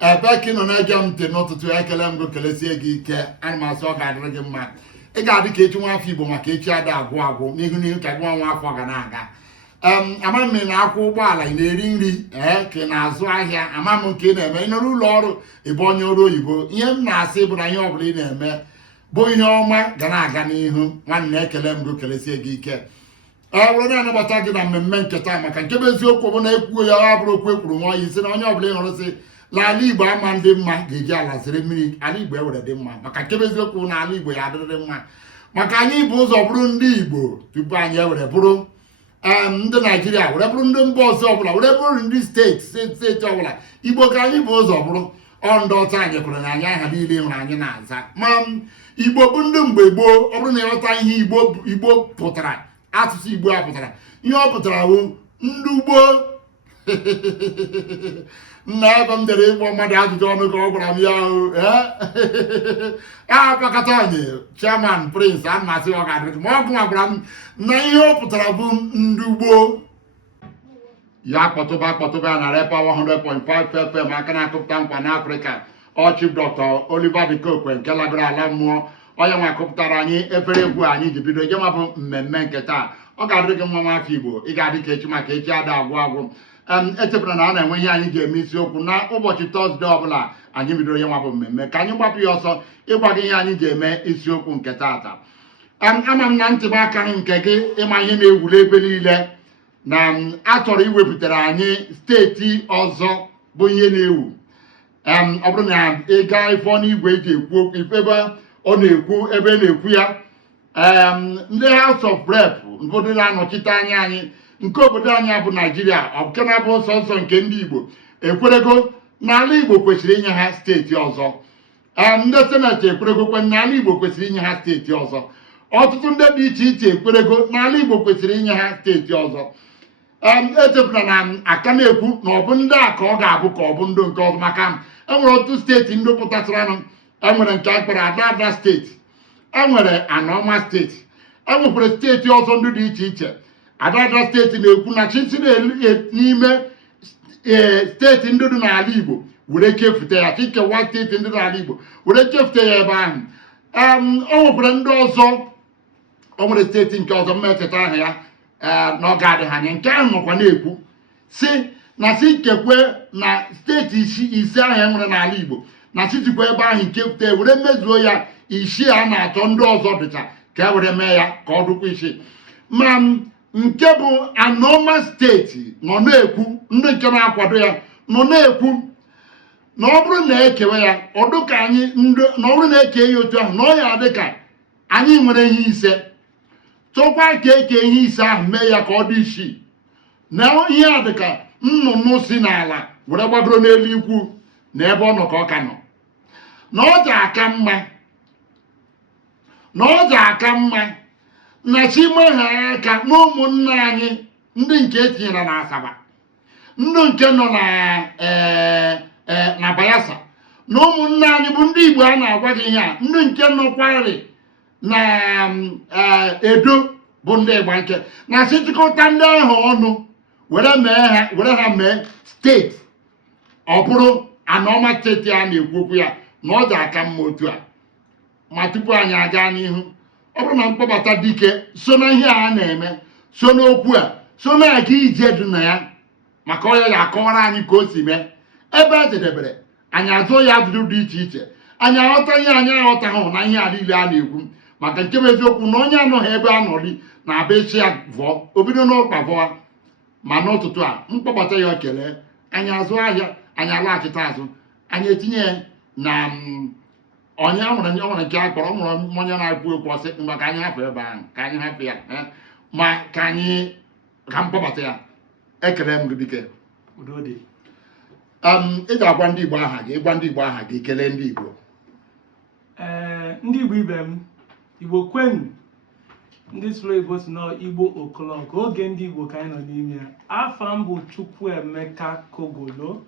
ebe ka ị nọ na-ege m ntị n'ụtụtụ ekele m gị kelesie gị ike ana m asị ọ ga-adịrị gị mma ị ga-adị ka echi nwa afọ Igbo maka echi ada agwụ agwụ n'ihu ka nwa afọ ga na-aga ama m na akwụ ụgbọala ị na-eri nri ka ị na-azụ ahịa ama m nke ị na-eme ị nọ n'ụlọ ọrụ ịbụ onye ọrụ oyibo ihe m na-asị bụ na ihe ọbụla ị na-eme bụ ihe ọma ga na-aga n'ihu nwanne ekele m gị kelesie gị ike bụrụ na-anabata gị na mmemme nketa maka nke bụ eziokwu bụ na ekwuo ya ọ bụrụ okwu ekwuru nwa oyi si na onye ọbụla ị hụrụ si n'ala Igbo ama ndị mma ga-eji ala zere mmiri ala Igbo ewere dị mma maka nke bụ eziokwu na ala Igbo ya adịrịrị mma maka anyị bụ ụzọ bụrụ ndị Igbo tupu anyị ewere bụrụ ndị Naijiria were bụrụ ndị mba ọzọ ọbụla were bụrụ ndị steeti ọbụla Igbo ka anyị bụ ụzọ bụrụ ndị ọcha anyị kwere na anyị aha niile hụrụ anyị na-aza ma Igbo bụ ndị mgbe gboo ọ bụrụ na ịghọta ihe Igbo pụtara asụsụ Igbo a pụtara ihe ọ pụtara bụ ndị ugbo nna ebe m dere ịkpọ mmadụ ajụjụ ọnụ ka ọ gwara m ya apakata anyị chairman Prince a masị ọ ga-adị ma ọ gụnwa gwara m na ihe ọ pụtara bụ ndị ugbo ya kpọtụba na RayPower 100.5 FM aka na-akụpụta nkwa n'Afrịka Chief Dr. Oliver Dikokwe nke lagoro ala mmụọ onye nwa akụpụtara anyị efere egwu anyị ji bido jenwa bụ mmemme nke taa ọ ga-adịrị gị nwa nwafọ Igbo ị ga-adị ka echi maka echi ada agwụ agwụ echefura na a na-enwe ihe anyị ga-eme isiokwu na ụbọchị Tọzdee ọbụla anyị bidoro ya nwa bụ mmemme ka anyị gbapụ ya ọsọ ịgwa gị ihe anyị ga-eme isiokwu nke taata ama m na ntịba aka nke gị ịma ihe na-ewuli ebe niile na a chọrọ iwepụtara anyị steeti ọzọ bụ ihe na-ewu ọ bụrụ na ị gaa ife ọnụ igwe eji ekwu okwu ife ebe ọ na-ekwu ebe na-ekwu ya ndị House of Rep obodo na-anọchite anya anyị nke obodo anyị bụ Naijiria ọ nke na-abụ nsọ nke ndị Igbo ekwerego n'ala Igbo kwesịrị inye ha steeti ọzọ ndị seneti ekweregokwe n'ala Igbo kwesịrị inye ha steeti ọzọ ọtụtụ ndị dị iche iche ekwerego n'ala Igbo kwesịrị inye ha steeti ọzọ echefuna na aka na-ekwu na ọ bụ ndị a ka ọ ga-abụ ka ọ bụ ndị nke ọzọ maka enwere otu steeti ndị pụtachara enwere nke akpọrọ Ada steeti enwere Anioma steeti enwekwara steeti ọzọ ndị dị iche iche Ada steeti na-ekwu na chi si n'ime steeti ndị dị n'ala Igbo were chefute ya chikewa steeti ndị dị n'ala Igbo were chefute ya ebe ahụ o nwekwara ndị ọzọ o nwere steeti nke ọzọ mmetụta ahụ ya n'oge adịghị anya nke ahụ nọkwa na-ekwu si kekwe na steeti ise ahụ enwere n'ala Igbo na sizikwa ebe ahụ nke fute were mezuo ya isii a na-achọ ndị ọzọ dịcha ka e were mee ya ka ọ dụkwa isi ma nke bụ Anioma steeti nọ na-ekwu ndị nke na-akwado ya nọ na-ekwu na ọ bụrụ na ekewe ya ọdụ ka anyị na ọ bụrụ na eke ya otu ahụ na ọ ya dị ka anyị nwere ihe ise chọkwa ka eke ihe ise ahụ mee ya ka ọ dị isii na ihe a dị ka nnụnụ si n'ala were gbagoro n'elu ikwu na ebe ọ nọ ka ọ ka nọ na ọ ji aka mma na chimeha aka na ụmụnne anyị ndị nke etinyere na Asaba ndị nke nọ na Bayelsa na ụmụnne anyị bụ ndị Igbo a na-agwa gị ihe a ndị nke nọkwarị na Edo bụ ndị Igbo nke na sitikọta ndị ahụ ọnụ were ha mee steeti ọ bụrụ Anioma steeti a na-ekwu okwu ya na ọ dị aka mma otu a ma tupu anyị aga n'ihu ọ bụrụ na mkpọbata dike so na ihe a na-eme so n'okwu a so na-aga ije dị na ya maka onye ya akọwara anyị ka o si mee ebe e jedebere anyị azụ ya ajụjụ dị iche iche anyị aghọta ihe anyị aghọtaghị na ihe a niile a na-ekwu maka nke bụ eziokwu na onye anọghị ebe a nọrị na-abịa echi ya vụọ o bido n'ụkpa vụọ ma n'ụtụtụ a mkpọbata ya kelee anyị azụ ahịa anyị alaghachite azụ anyị etinye ya na onye nwere nke a kpọrọ nwere onye na-ekwu okwu ọsị mgbe ka anyị hapụ ebe ahụ ka anyị hapụ ya ma ka mkpọbata ya ekele m gị dike ị ga-agwa ndị Igbo aha gị ịgwa ndị Igbo aha gị kelee ndị Igbo ndị Igbo ibe m Igbo kwenu ndị sụrụ Igbo si na Igbo okoloko oge ndị Igbo ka anyị nọ n'ime ya afa m bụ Chukwuemeka Kogolo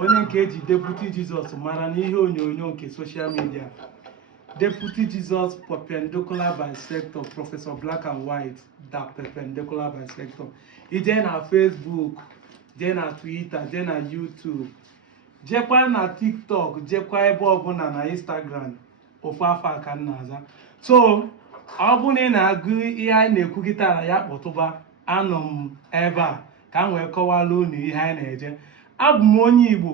onye nke eji Deputy Jesus mara n'ihe onyonyo nke social media Deputy Jesus perpendicular bisector Professor Black and White that perpendicular bisector ije na Facebook jee na Twitter jee na YouTube jekwa na TikTok, jekwa ebe ọbụla na Instagram, ofu afọ aka na-aza. So ọ bụ na ị na-agụ ihe anyị na-ekwugịta na ya kpọtụba, anọ m ebe a ka m wee kọwara unu ihe anyị na-eje. Abụ m onye Igbo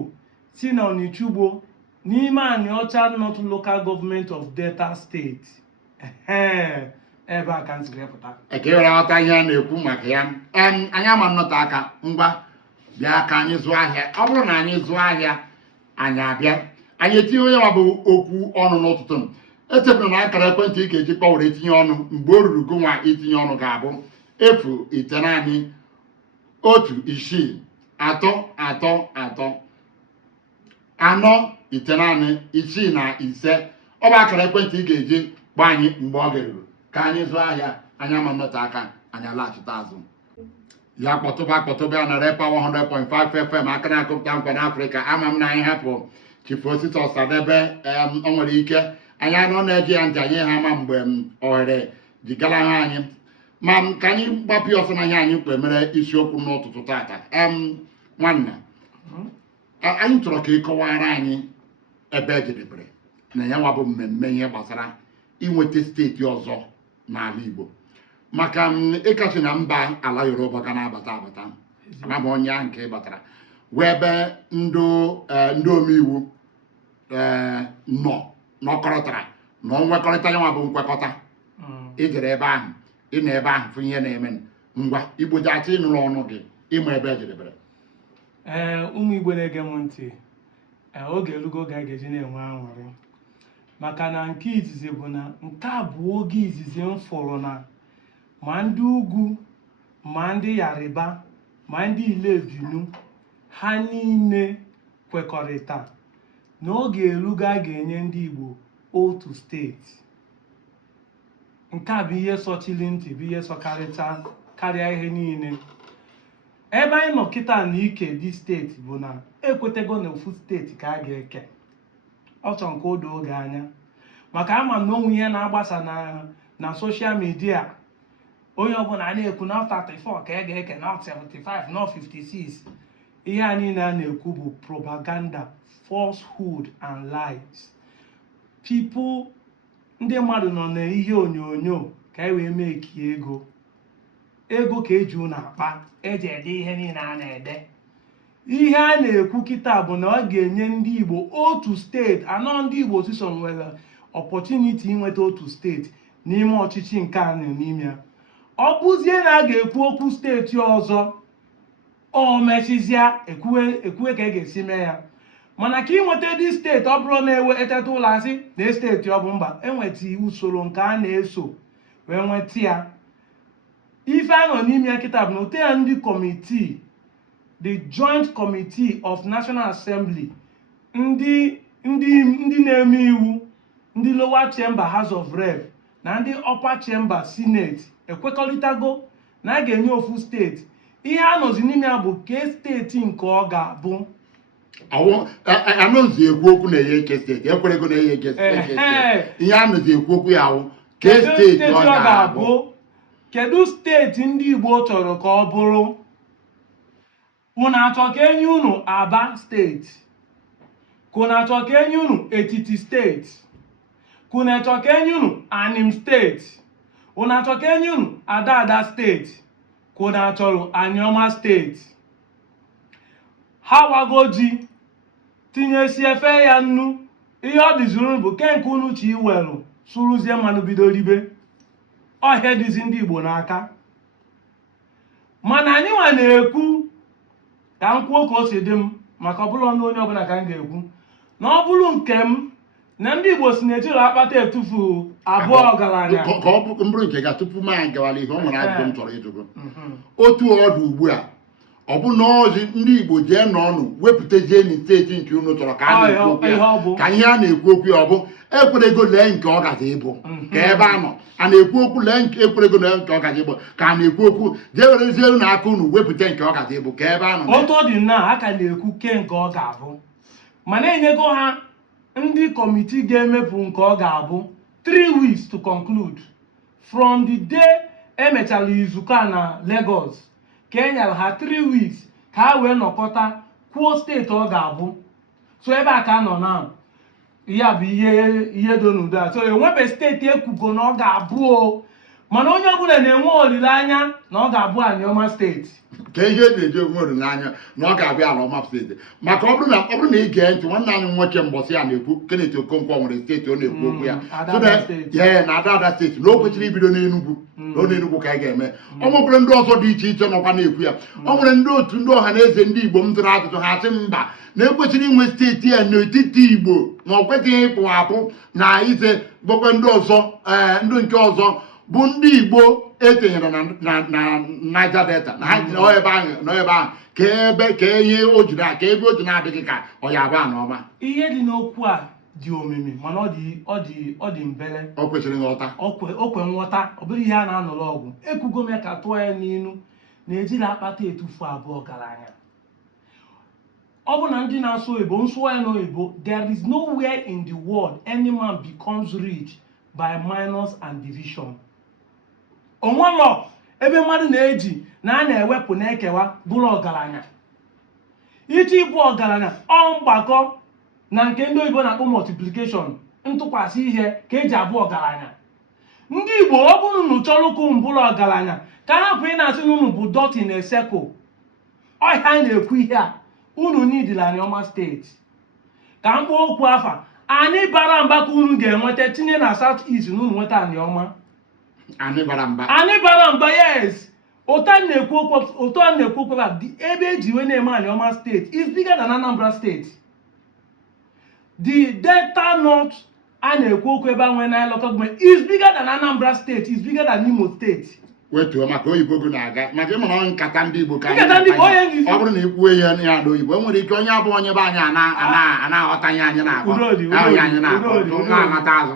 si na Ọnịcha Ugbo n'ime Anịọcha North Local Government of Delta State. Ebe a ka m siri pụta. Ekewere ọta ihe a na-ekwu maka ya. Anyị ama nnọte aka ngwa bịa ka anyị zụọ ahịa. Ọ bụrụ na anyị zụọ ahịa anyị abịa anyị etinye onye nwa bụ okwu ọnụ n'ụtụtụ m. Echefuru na akara ekwentị ị ga-eji kpọwere etinye ọnụ mgbe o ruru gụnwa itinye ọnụ ga-abụ 089163496 ọ bụ akara ekwentị ị ga-eji kpọọ anyị mgbe ọ ga-eruru ka anyị zụọ ahịa. anyị ama nnọte aka anyị alaghachite azụ. Ya kpọtụba ya na RayPower 100.5 FM aka na-akụpụta nkwa n'Afrịka. Ama m na anyị hapụ Chief Osita Ọsadebe o nwere ike anyị anọ na-eji ya ntị anyị ha ama mgbe ohere jigara ha anyị ma ka anyị gbapụ ọsọ na ihe anyị kwe mere isiokwu n'ụtụtụ tata. Nwanna anyị chọrọ ka ị kọwara anyị ebe ejedebere na ya nwa bụ mmemme ihe gbasara inweta steeti ọzọ n'ala Igbo, maka ịkachi na mba ala Yoruba ga na-abata ma bụ onye ahụ nke batara wee ebe ndị omeiwu nọkọrọtara na nwekọrịta ya nwa bụ nkwekọta. Ijere ebe ahụ ị na ebe ahụ fụ ihe na-eme ngwa Igbo ji achọ ịnụrụ ọnụ gị ịma ebe ejedebere. Ụmụ Igbo na-ege m ntị, oge elugo ga ga-eji na-enwe aṅụrị maka na nke izizi bụ na nke a bụ oge izizi m fụrụ na ma ndị ugwu ma ndị Yoruba ma ndị Ilebinu ha niile kwekọrịta na oge elugo a ga-enye ndị Igbo otu steeti. Nke a bụ ihe sọchili ntị, bụ ihe sọkarịta karịa ihe niile. Ebe anyị nọ kịta na ike dị steeti bụ na ekwetego na ofu steeti ka a ga-eke. Ọ chọrọ nke odo oge anya maka ama na onwe ihe na-agbasa na soshal midia. Onye ọbụla na-ekwu na 34 ka a ga-eke, na 75, na 56. Ihe a niile a na-ekwu bụ propaganda, falsehood and lies. Ndị mmadụ nọ n'ihe onyonyo ka e wee mee ego ka eji unu akpa eji ede ihe niile a na-ede. Ihe a na-ekwu kịta bụ na ọ ga-enye ndị Igbo otu steeti. Anọ ndị Igbo sison nwere opportunity inweta otu steeti n'ime ọchịchị nke a nọ n'ime ya. Ọ bụzie na a ga-ekwu okwu steeti ọzọ, o mechizia ekwuwe ka e ga-esi mee ya. Mana ka inweta dị steeti ọ bụrụ na-ewe eteta ụlọ asị na steeti ọ bụ mba, enweta usoro nke a na-eso wee nweta ya. Ife a nọ n'ime ya kịta bụ na ote ya ndị kọmitii, the Joint Committee of National Assembly, ndị na-eme iwu, ndị Lower Chamber House of Rep na ndị Upper Chamber Senate ekwekọrịtago na a ga-enye ofu steeti. Ihe a nọzi n'ime ya bụ ke steeti nke ọ ga-abụ. Anọzi ekwu okwu na-enye eke steeti, ekwerego na-enye eke steeti. Ihe anọzi ekwu okwu ya bụ ke steeti ọ ga-abụ. Kedu steeti ndị Igbo chọrọ ka ọ bụrụ? Unu achọ ka enye unu Aba steeti? Ka unu achọ ka enye unu Etiti steeti? Ka unu achọ ka enye unu Anim steeti? Unu achọ ka enye unu Ada steeti? Ka unu achọrọ Anioma steeti? Ha wago ji tinyesi efe ya nnu. Ihe ọ dịzuru bụ ke nke unu chi iwelu suruzie mmanụ bido ribe. Ọhịa dịzi ndị Igbo n'aka. Mana anyị nwa na-ekwu ka m kwuo ka o si dị m, maka ọ bụrụ ọnụ onye ọbụla ka m ga-ekwu na ọ bụrụ nke m na ndị Igbo si na-etiri akpata etufu abụọ ọgaranya. Ka ọ bụ mbụrụ nke ga tupu m anyị gawara ihe ọ nwere ajụjụ m chọrọ ịjụgo. Otu ọdụ ugbu a ọ bụ na ọzi ndị Igbo jee n'ọnụ wepụtazie na steeti nke unu chọrọ ka a na-ekwu okwu ya, ka ihe a na-ekwu okwu ya ọ bụ ekwerego lee nke ọ gazi ịbụ ka ebe a nọ a na-ekwu okwu lee nke ekwerego lee nke ọ gazi ịbụ ka a na-ekwu okwu jee werezie unu aka unu wepụta nke ọ gazi ịbụ ka ebe a nọ. Otu ọ dị na a ka na-ekwu ke nke ọ ga-abụ, mana enyego ha ndị kọmitii ga-emepụ nke ọ ga-abụ 3 weeks to conclude from the day emechara izuụka a na Lagos. Ka e nyere ha 3 weeks ka ha wee nọkọta kwuo steeti ọ ga-abụ. so ebe a ka nọ na ya bụ ihe do n'udo a. So enwebe steeti ekwugo na ọ ga-abụ, mana onye ọbụla na-enwe olileanya na ọ ga-abụ Anioma steeti. Ka ihe eji onwe olileanya na ọ ga-abịa Anioma steeti, maka ọ bụrụ na ị gee ntị, nwanne anyị nwoke mbọsị ya na-ekwu Kenneth Okonkwo nwere steeti ọ na-ekwu okwu ya na Ada steeti na o kwesịrị ibido n'Enugu na ọ n'Enugu ka anyị ga-eme. Ọ nwekwara ndị ọzọ dị iche iche nọkwa na-ekwu ya. Ọ nwere ndị otu ndị ọha na eze ndị Igbo m tụrụ ajụjụ ha sị mba na ekwesịrị inwe steeti ya n'etiti Igbo na ọ kwesịghị ịpụ apụ na ize gbakwa ndị ọzọ ndị nke ọzọ bụ ndị Igbo etenyere na Niger Delta na ha nọ ebe ahụ ka ihe o jiri ka ebe o ji na-adịghị ka ọ ya bụ Anioma. Ihe dị n'okwu a dị omimi mana ọ dị mbele. O kwesịrị nghọta. O kwe nghọta, ọ bụrụ ihe a na-anọrọ ọgwụ. Ekwugo m ya ka tụọ ya n'inu na-ejiri akpata etufu abụọ ọgaranya. Ọ bụ na ndị na-asụ Igbo nsụọ ya n'oyibo, there is nowhere in the world any man becomes rich by minus and division. Onwelo ebe mmadụ na-eji na a na-ewepụ na ekewa bụrụ ọgaranya. Iji ịbụ ọgaranya ọ mgbakọ na nke ndị oyibo na-akpọ multiplication, ntụkwasị ihe ka eji abụ ọgaranya. Ndị Igbo ọ bụrụ na chọrọ ka unu bụrụ ọgaranya ka hapụ ị na-asị na unu bụ dot in a circle. Ọhịa anyị na-ekwu ihe a, unu nidila Anioma steeti. Ka mkpọ okwu afa anyị bara mba ka unu ga-enweta tinye na South East na unu nweta Anioma. Anyị bara mba, yes. Otu a na-ekwu okwu ebe eji wee na-eme Anioma steeti is bigger than Anambra State. The Delta North a na-ekwu okwu ebe anwe na local government is bigger than Anambra State, is bigger than Imo State. Wetuo maka oyibo gị na-aga maka ịmụna nkata ndị Igbo ka ọ bụrụ na ikwuo ya n'oyibo enwere ike onye abụ onye be anyị ana-aghọtanye anyị na-akọ anyị na-anata azụ.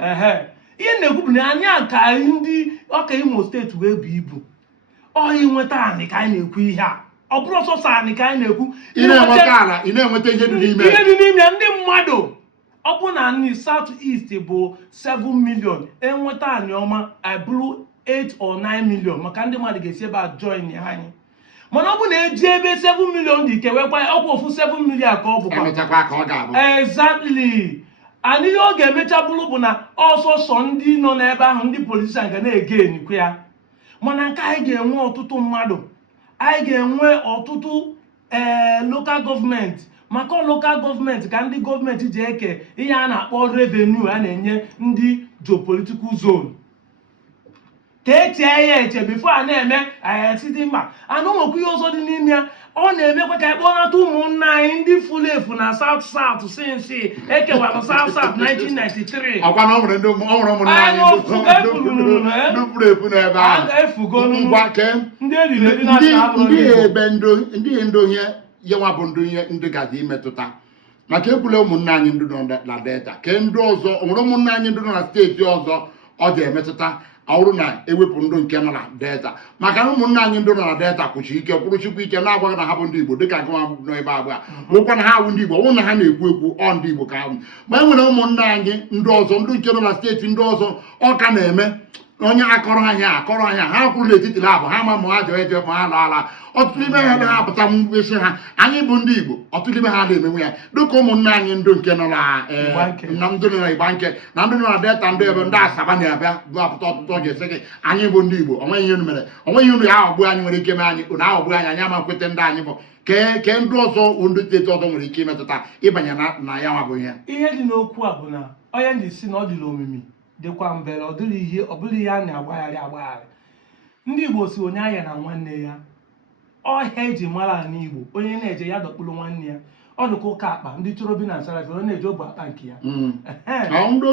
Ihe na-ekwu bụ na anyị ka ndị ọka Imo steeti wee bụ ibu ọhịa nweta anị ka anyị na-ekwu ihe a, ọ bụrụ ọsọsọ anị ka anyị na-ekwu. Ị na-enweta ala, ị na-enweta ihe dị n'ime ndị mmadụ. Ọ bụ na ndị South East bụ 7 million enweta Anioma abụrụ 8 or 9 million maka ndị mmadụ ga-esi ebe a join anyị. Mana ọ bụ na eji ebe 7 million dị kewekwa ọkwa ofu 7 million ka ọ bụkwa. Exactly. And ihe ọ ga-emecha bụrụ bụ na ọsọsọ ndị nọ n'ebe ahụ ndị politishan ga na-ege enikwe ya. Mana nke anyị ga-enwe ọtụtụ mmadụ, anyị ga-enwe ọtụtụ local gọọmenti. Maka local gọọmenti ka ndị gọọmenti ji eke ihe a na-akpọ revenue a na-enye ndị geopolitical zone. Ka etie ya eche bifo a na-eme site mba anụ nwekwa ihe ọzọ dị n'ime ya. Ọ na-emekwa ka ịkpọnata ụmụnna anyị ndị furu efu na South sinsi ekewara South 1993. Ọkwa na ọ nwere ụmụnna anyị ndị furu efu n'ebe ahụ. Ndị ndo ihe nwa bụ ndị gazi imetụta maka ekwule ụmụnna anyị ndị nọ na Delta ka ndị ọzọ nwere ụmụnna anyị ndị nọ na steeti ọzọ ọ ga-emetụta ọrụ na ewepụ ndụ nke nọ na Delta maka na ụmụnna anyị ndị nọ na Delta kwụchi ike kwụrụchikwa ike na-agwaghị na ha bụ ndị Igbo dịka nke nọ ebe abụọ nwekwa na ha bụ ndị Igbo ọnwụ na ha na-ekwu ọ ndị Igbo ka ahụ ma e nwere ụmụnna anyị ndị ọzọ ndị nke nọ na steeti ndị ọzọ ọ ka na-eme onye akọrọ anya ha kwuru n'etiti labụ ha ma ha jere eje ma ha nọala ọtụtụ ime ha na-apụta mgbesi ha anyị bụ ndị Igbo ọtụtụ ime ha na-emenwe ya dịka ụmụnna anyị ndị nke nọ na ndị nọ na Igba nke na ndị nọ na Delta ndị ebe ndị Asaba na-abịa bụ apụta ọtụtụ ọ ga-esi gị anyị bụ ndị Igbo onweghị ihe mere onweghị unu ya aghọgbu anyị nwere ike mee anyị unu aghọgbu anyị ama nkwete ndị anyị bụ ke ndị ọzọ ndị steeti ọzọ nwere ike imetụta ịbanye na ya nwa bụ ihe dị n'okwu a bụ na onye ndị si na ọ dịrị omimi dịkwa mbere ọ bụrụ ihe a na-agbagharị. Ndị Igbo si onye ahịa na nwanne ya ọhịa eji mara ala n'Igbo onye na-eje ya dọkpụrụ nwanne ya ọ dịka ụka akpa ndị chọrọ bi na Nsarafe onye na-eje ogbu akpa nke ya. Onye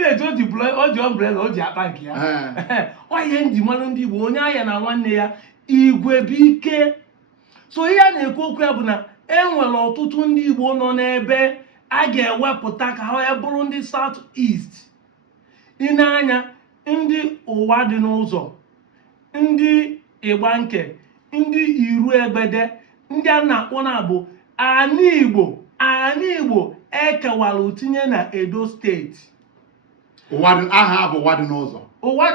na-eje oji ọmbrela o ji akpa nke ya. Ọhịa eji mara ndị Igbo onye ahịa na nwanne ya igwe bụ ike. So ihe a na-ekwu okwu ya bụ na enwere ọtụtụ ndị Igbo nọ n'ebe a ga-ewepụta ka ha bụrụ ndị South East. Ị na-anya ndị ụwa dị n'ụzọ, ndị Ịgba nke, ndị Iru Egbede, ndị a na-akpọ na bụ Ani Igbo ekewara tinye na Edo steeti. Aha bụ ụwa dị n'ụzọ. Ụwa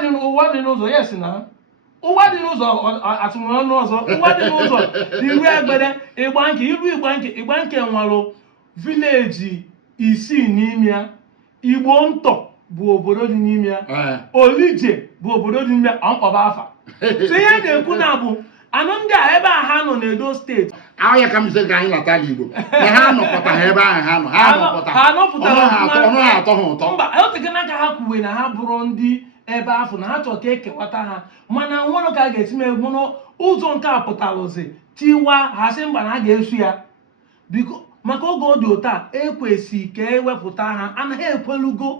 dị n'ụzọ yes na ụwa dị n'ụzọ atụmọnụ ọzọ ụwa dị n'ụzọ iru egbede ịgba nke nwalụ vileji 6 n'ime ya Igbo Ntọ bụ obodo dị n'ime ya Olije bụ obodo dị n'ime ya ọmkpọba afa so ihe na-ekwu na bụ anụ ndị a ebe a ha nọ n'Edo steeti ahụ ya ka m sị ka anyị lọtala Igbo na ha nọkọta ha ebe ahụ ha nọkọta ọnụ ha atọ ha ụtọ mba otegana ka ha kwuwe na ha bụrụ ndị ebe afọ na ha chọrọ ka ekewata ha mana nwụrụ ka a ga-esi mebụrụ ụzọ nke a pụtarụzi tiwa ha sị mba na ha ga-esu ya biko maka oge ọ dị otu a ekwesị ka ewepụta ha anaghị ekwelugo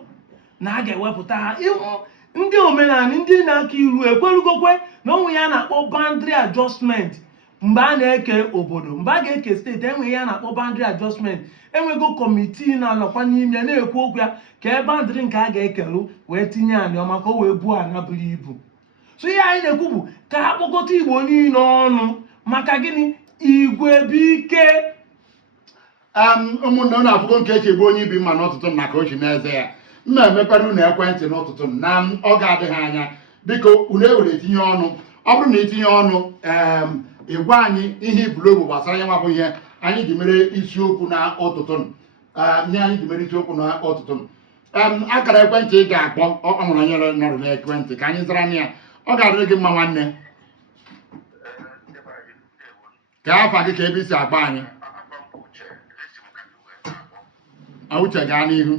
na a ga-ewepụta ha ịhụ ndị omenala ndị na-aka iru ekwerugokwe na onwe ya na-akpọ boundary adjustment mgbe a na-eke obodo mgbe a ga-eke steeti enweghị ya na-akpọ boundary adjustment enwego kọmitii na-anọkwa n'ime na-ekwu okwu ya ka ebe boundary nke a ga-ekelu wee tinye Anioma ka o wee buo ana buru ibu so ihe anyị na-ekwu bụ ka ha kpọkọta Igbo niile ọnụ maka gịnị igwe bike ụmụnne m na-afụgo nke echi egbu onye ibi mma n'ụtụtụ m na ka o chi n'eze ya m na-emepere unu ekwentị n'ụtụtụ m na ọ ga-adịghị anya biko unu ewere etinye ọnụ ọ bụrụ na itinye ọnụ ịgwa anyị ihe ibulogbo gbasara ya nwabụ ihe anyị ji mere isiokwu na ụtụtụ m nye anyị ji mere isiokwu na ụtụtụ m akara ekwentị ị ga-akpọ ọ mụrụ onye nọrọ n'ekwentị ka anyị zara na ya ọ ga-adịrị gị mma nwanne ka afa gị ka ebe isi agba anyị Uche gaa n'ihu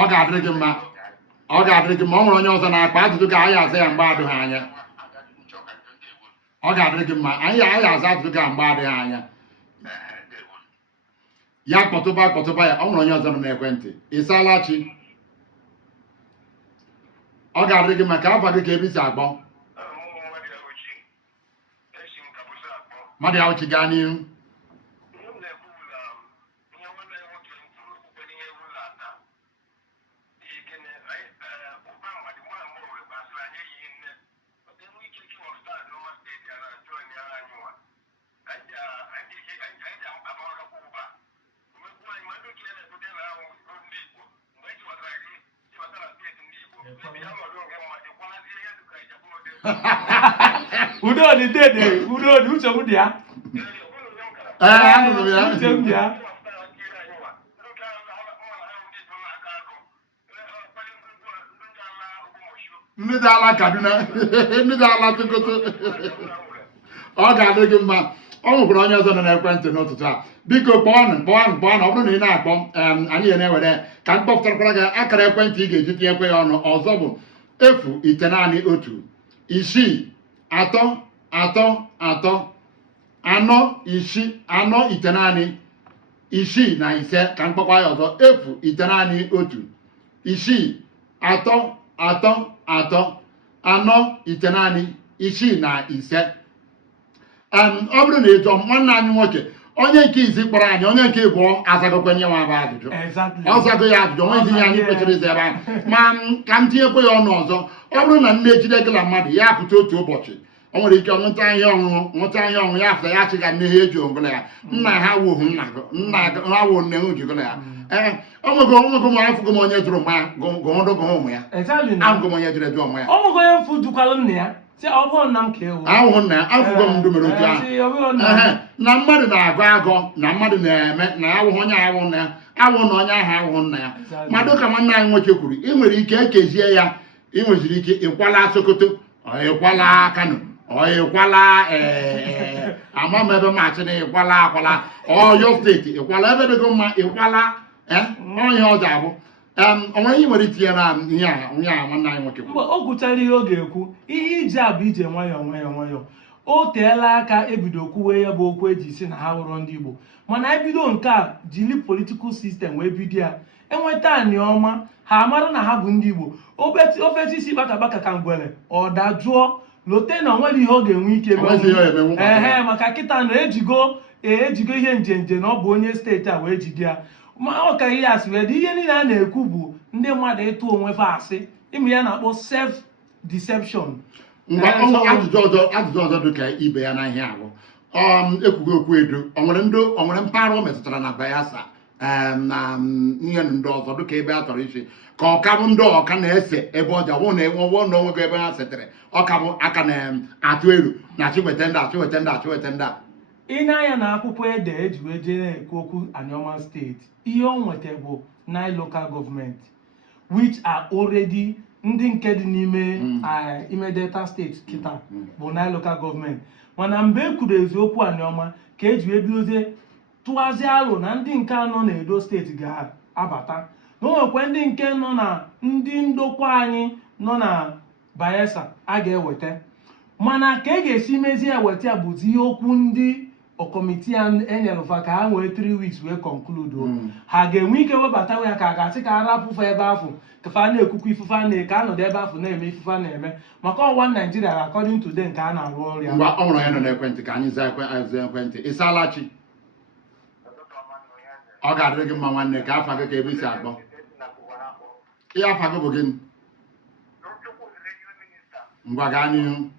ọ ga-adịrị gị mma ọ nwere onye ọzọ na-akpa ajụjụ ka anyị aza ya mgbe adịghị anya ọ ga-adịrị gị mma anyị aza ajụjụ ka mgbe adịghị anya ya kpọtụba ya ọ nwere onye ọzọ nọ n'ekwentị ịsaala chi ọ ga-adịrị gị mma ka afa gị ka ebe isi akpọ mmadụ ya uchi gaa n'ihu Udodi dede, udodi uche m dị ya. Anụrụ m ya. Uche m dị ya. Ndị dị ala Kaduna, ndị dị ala Sokoto. Ọ ga-adị gị mma. Ọ nwekwara onye ọzọ nọ n'ekwentị n'ụtụtụ a. Biko kpọọnụ ọ bụrụ na ị na-akpọ anyị na-ewere ka m kpọpụtakwara gị akara ekwentị ị ga-eji tinyekwe ya ọnụ ọzọ bụ 091 6 3 3 3 4 4 6 6 na 5 ka mkpọkwa ya ọzọ 091 6 3 3 3 4 6 na 5 ọ bụrụ na ịjọ nwanne anyị nwoke onye nke izi kpọrọ anyị onye nke ịbụọ azagokwe nye nwa bụ ajụjụ ọ zago ya ajụjụ onwe ihe anyị kwesịrị ịza ebe ahụ ma ka m tinyekwe ya ọnụ ọzọ ọ bụrụ na nne ejide gị na mmadụ ya pụta otu ụbọchị o nwere ike ṅụta ihe ọṅụṅụ ya pụta ya chịga nne ha eji ogolo ya nna ha wohu nna ha wo nne ha ojigolo ya ọnwego m afụgo m onye jụrụ mmanya gụhụdụ ụmụ ya ahụgo m onye jụrụ eju ụmụ ya ahụhụ nna ya afụgo m ndụ mere otu ahụ na mmadụ na-agụ agọ na mmadụ na-eme na awụhụ onye ahụ nna ya awụ na onye ahụ awụhụ nna ya mmadụ ka nwanne anyị nwoke kwuru ị nwere ike ekezie ya ị nweziri ike ịkwala Sokoto ịkwala Kano ịkwala ama m ebe maachị na ịkwala Ọyọ steeti ịkwala ebe dịgo mma ịkwala onye ọja abụ onwe ihe nwere itinye na ihe a nwanne anyị nwoke mgbe o gwuchara ihe ọ ga-ekwu ihe ije a bụ ije nwayọọ o teela aka ebido kwuwe ya bụ okwu eji si na ha hụrụ ndị Igbo mana ebido nke a jiri politikal sistem wee bido ya enweta Anioma ha amara na ha bụ ndị Igbo ofesi isi kpakabaka ka ngwere ọ dajụọ lote na onwere ihe ọ ga-enwe ike maka kịta na ejigo ihe njenje na ọ bụ onye steeti a wee jide ya ma ọ ka ihe asị wee dị ihe niile a na-ekwu bụ ndị mmadụ ịtụ onwe fa asị ịmụ ya na-akpọ self deception. Ajụjụ ọzọ dị ka ibe ya na ihe abụ ekwughị okwu edo onwere mpaghara o metụtara na Bayelsa na ihe ndị ọzọ dịka ebe a chọrọ isi ka ọka bụ ndị ọka na-ese ebe ọja wụ na onwego ebe ha setere ọka bụ aka na-atụ elu na achịweta ndị a ị na-anya na akwụkwọ ede eji wee jee na-ekwu okwu Anioma steeti ihe o nweta bụ 9 local government which are already ndị nke dị n'ime Delta steeti kịta bụ 9 local government mana mgbe e kwuru eziokwu Anioma ka eji wee bidozie tụghazie alụ na ndị nke anọ na Edo steeti ga-abata na o nwekwa ndị nke nọ na ndị ndokwa anyị nọ na Bayelsa a ga-eweta mana ka e ga-esi mezie eweta ya bụzi ihe okwu ndị kọmitii enyelụfa ka ha nwee 3 weeks wee conclude ha ga-enwe ike webata ya ka a ga-asị ka a rapụfa ebe afọ ka fa na-ekwukwa ifufe ka anọdụ ebe afọ na-eme ifufe na-eme maka ọwa Naijiria according to them ka a na-arụ ọrụ ya. Ngwa ọ nwere onye nọ n'ekwentị ka anyị zaa ekwentị ịsaala chi ọ ga-adịrị gị mma nwanne ka afa gị ka ebe isi akpọ ihe afa gị bụ gịnị ngwa gaa n'ihu.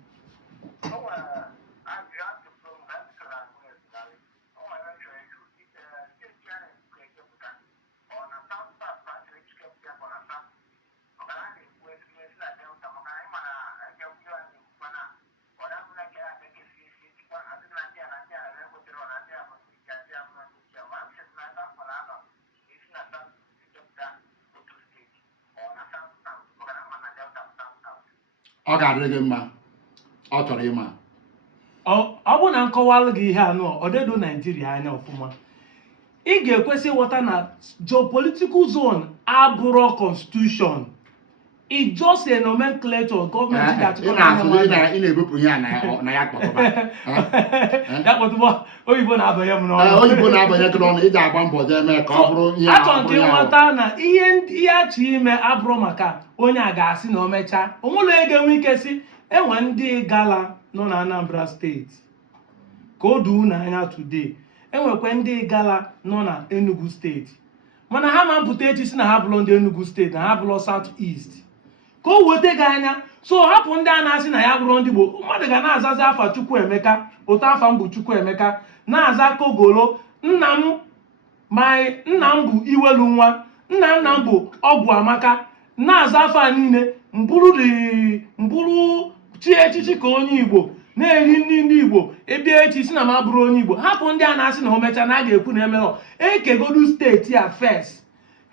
Ọ ga-adịrị gị mma ọ chọrọ ịma ọ bụ na nkọwalụ gị ihe anọ ọdedo Naijiria anya ọfụma ị ga-ekwesị ịghọta na geopolitical zone abụrọ constitution it just a nomenclature gọọmenti ị na-ebupụ ihe na ya kpọtụba oyibo na-abanye m n'ọnụ oyibo na-abanye gị n'ọnụ ị ga-agba mbọ jee mee ka ọ bụrụ ihe achọrọ nke nghọta na ihe achọ ime abụrụ maka onye a ga-asị na o mechaa onwere onye ga-enwe ike si enwe ndị gala nọ na Anambra steeti ka o doo n'anya today enwekwa ndị gala nọ na Enugu steeti mana ha ma mpụta echi si na ha bụrụ ndị Enugu steeti na ha bụrụ South East ka o wete gị anya so hapụ ndị a na-asị na ya bụrụ ndị Igbo mmadụ ga na-azazi afa Chukwuemeka otu afa m bụ Chukwuemeka na-aza Kogolo nna m bụ Iwelu nwa nna m bụ Ọgwụ Amaka na-aza afa niile mbụrụ chi echichi ka onye Igbo na-eri nri ndị Igbo ebia echi si na m abụrụ onye Igbo hapụ ndị a na-asị na o mechaa na a ga-ekwu na emerọ ekegodu steeti a first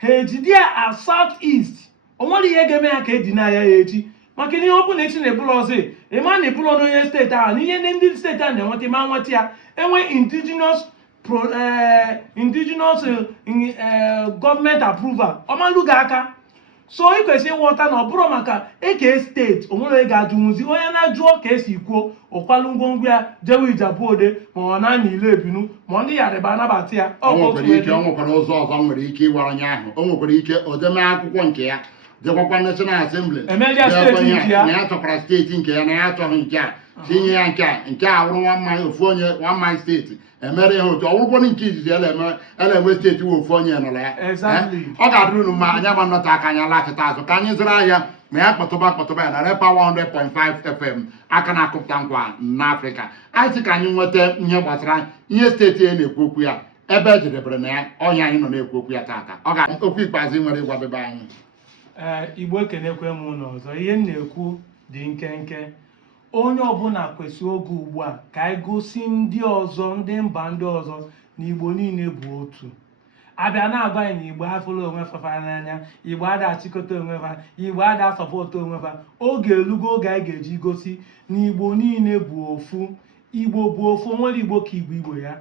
ha ejide ya South East o nwere ihe ga-eme ya ka edina ya echi maka ihe ọ bụ na echi na-ebụrụ ọzọ ịma na ebụrụ n'onye steeti ahụ n'ihe ndị steeti a na-enweta ma nweta ya enwe indigenous gọọmenti approval ọmalụ ga aka so ị kwesịrị ịghọta na ọ bụrụ maka eke steeti onwere ga-ajụnwụzi onye na-ajụọ ka esi kwuo ụkwalụ ngwongwo ya jewe Ijebuode ma ọ na Ile Ebinu ma ndị Yariba anabata ya o nwekwara ụzọ ọzọ nwere ike ịgwa onye ahụ o nwekwara ike o deme akwụkwọ nke ya jekwakwa National Assembly na ya chọkwara steeti nke ya na ya achọghị nke a tinye ya nke a wụrụ ofu onye one man steeti emere ihe otu ọwụrụkwọ nke izizi ele steeti wee ofu onye nọrọ ya ọ ga-adịrị unu mma anyị ama nnọta aka anyị lachịta azụ ka anyị zụrụ ahịa ma ya kpọtụba ya na RayPower 100.5 FM aka na-akụpụta nkwa n'Afrịka anyị sị ka anyị nweta ihe gbasara ihe steeti a na-ekwu okwu ya ebe ejedebere na ya ọnya anyị nọ na-ekwu okwu ya taata ọ ga-okwu ikpeazụ nwere ịgwadebe anyị Igbo ekenekwe m ụlọ ọzọ ihe m na-ekwu dị nkenke onye ọbụla kwesịrị oge ugbu a ka anyị gosi ndị ọzọ ndị mba ndị ọzọ na Igbo niile bụ otu abịa na-agwa anyị na Igbo afụrụ onwe fafa n'anya Igbo ada achịkọta onwe fa Igbo ada asọpọtụ onwe fa oge elugo oge anyị ga-eji gosi na Igbo niile bụ ofu Igbo bụ ofu nwere Igbo ka Igbo ya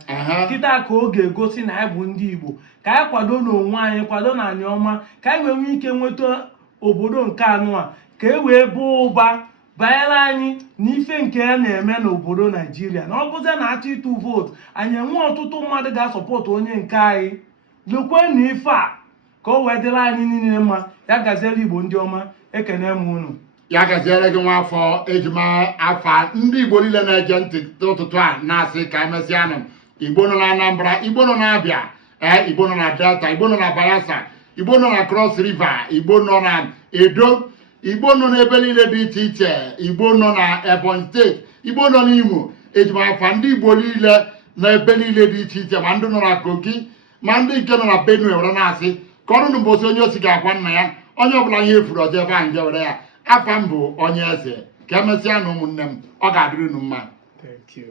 kịta ka ọ ga-egosi na anyị bụ ndị Igbo ka anyị kwado n'onwe anyị kwado na Anioma ka anyị nwee ike nweta obodo nke anụ a ka e wee bụọ ụba banyere anyị n'ife nke ya na-eme n'obodo Naijiria na ọ bụzie na achọ ịtụ vootu anyị enwe ọtụtụ mmadụ ga-asọpọtụ onye nke anyị lekwe na ife a ka o wee dịrị anyị niile mma ya gaziere Igbo ndị ọma ekene m unu ya gaziere gị nwafọ ejima afa ndị Igbo niile na-eje ntị ụtụtụ a na-asị ka emesịanụ Igbo nọ na Anambra Igbo nọ na Abia Igbo nọ na Delta Igbo nọ na Bayelsa Igbo nọ na Cross River Igbo nọ na Edo Igbo nọ n'ebe niile dị iche iche Igbo nọ na Ebonyi steeti Igbo nọ n'Imo ejima afa ndị Igbo niile na ebe niile dị iche iche ma ndị nọ na Kogi ma ndị nke nọ na Benue were na-asị ka ọrụ n'ụbọchị onye osi ga-akwa nna ya onye ọbụla ihe efuru ọjọọ ebe ahụ nje were ya afa m bụ onye eze ka emesịa na ụmụnne m ọ ga-adịrị unu mma.